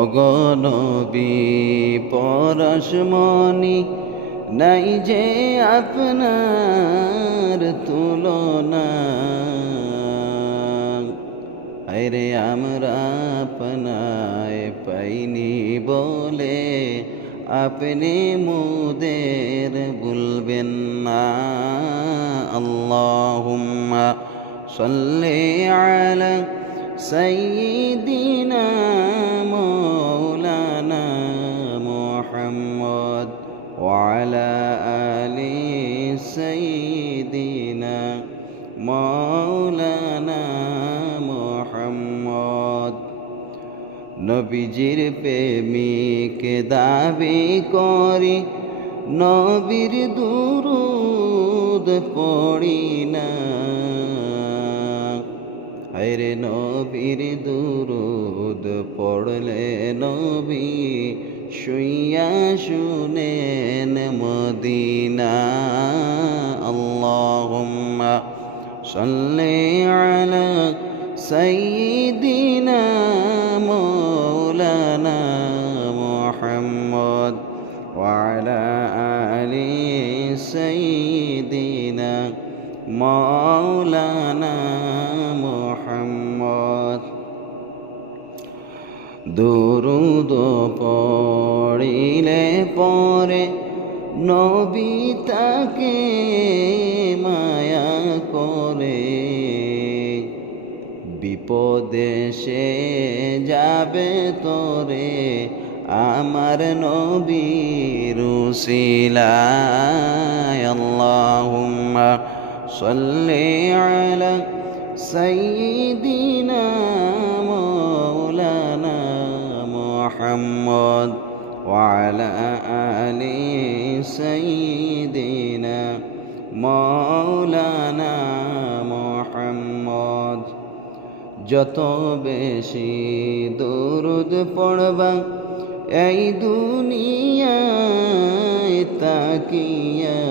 অগনবী পরশমণি নাই যে আপনার তুলনা। আরে আমরা আপনায় পাইনি বলে আপনি মুদের ভুলবেন না। আল্লাহুম্মা সাল্লি আলা সাইয়্যিদিনা মাওলানা মুহাম্মদ ওয়া আলা আলি সাইয়্যিদিনা মাওলানা মুহাম্মদ। নবীজির প্রেমিক দাবি করি, নবীর দুরূদ পড়ি না। হায়রে নবীর দুরূদ পড়লে নবী শুইয়া শুনেন মদিনা। আল্লাহুম্মা সাল্লি আলা সাইয়্যিদিনা মাওলানা মুহাম্মদ ওয়া আলা আলি সাইয়্যিদিনা মাওলানা মুহাম্মদ। দুরূদ পড়িলে পরে নবী তাকে মায়া করে, বিপদে সে যাবে তোরে আমার নবীর উসিলায়। আল্লাহুম্মা সাল্লি আলা সাইয়্যিদিনা মাওলানা মুহাম্মদ ওয়া আলা আলি সাইয়্যিদিনা মাওলানা মুহাম্মদ। যত বেশি দুরূদ পড়বা এই দুনিয়ায় তাকিয়া,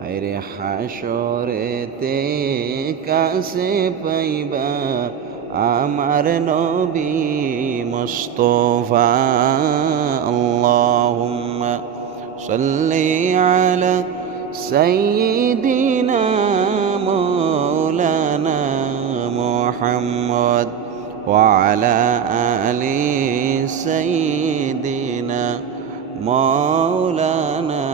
হায়রে হাসরেতে কাছে পাইবা আমার নবী মুস্তাফা। আল্লাহুম্মা সাল্লি আলা সাইয়্যিদিনা মাওলানা মুহাম্মদ ওয়া আলা আলি সাইয়্যিদিনা মাওলানা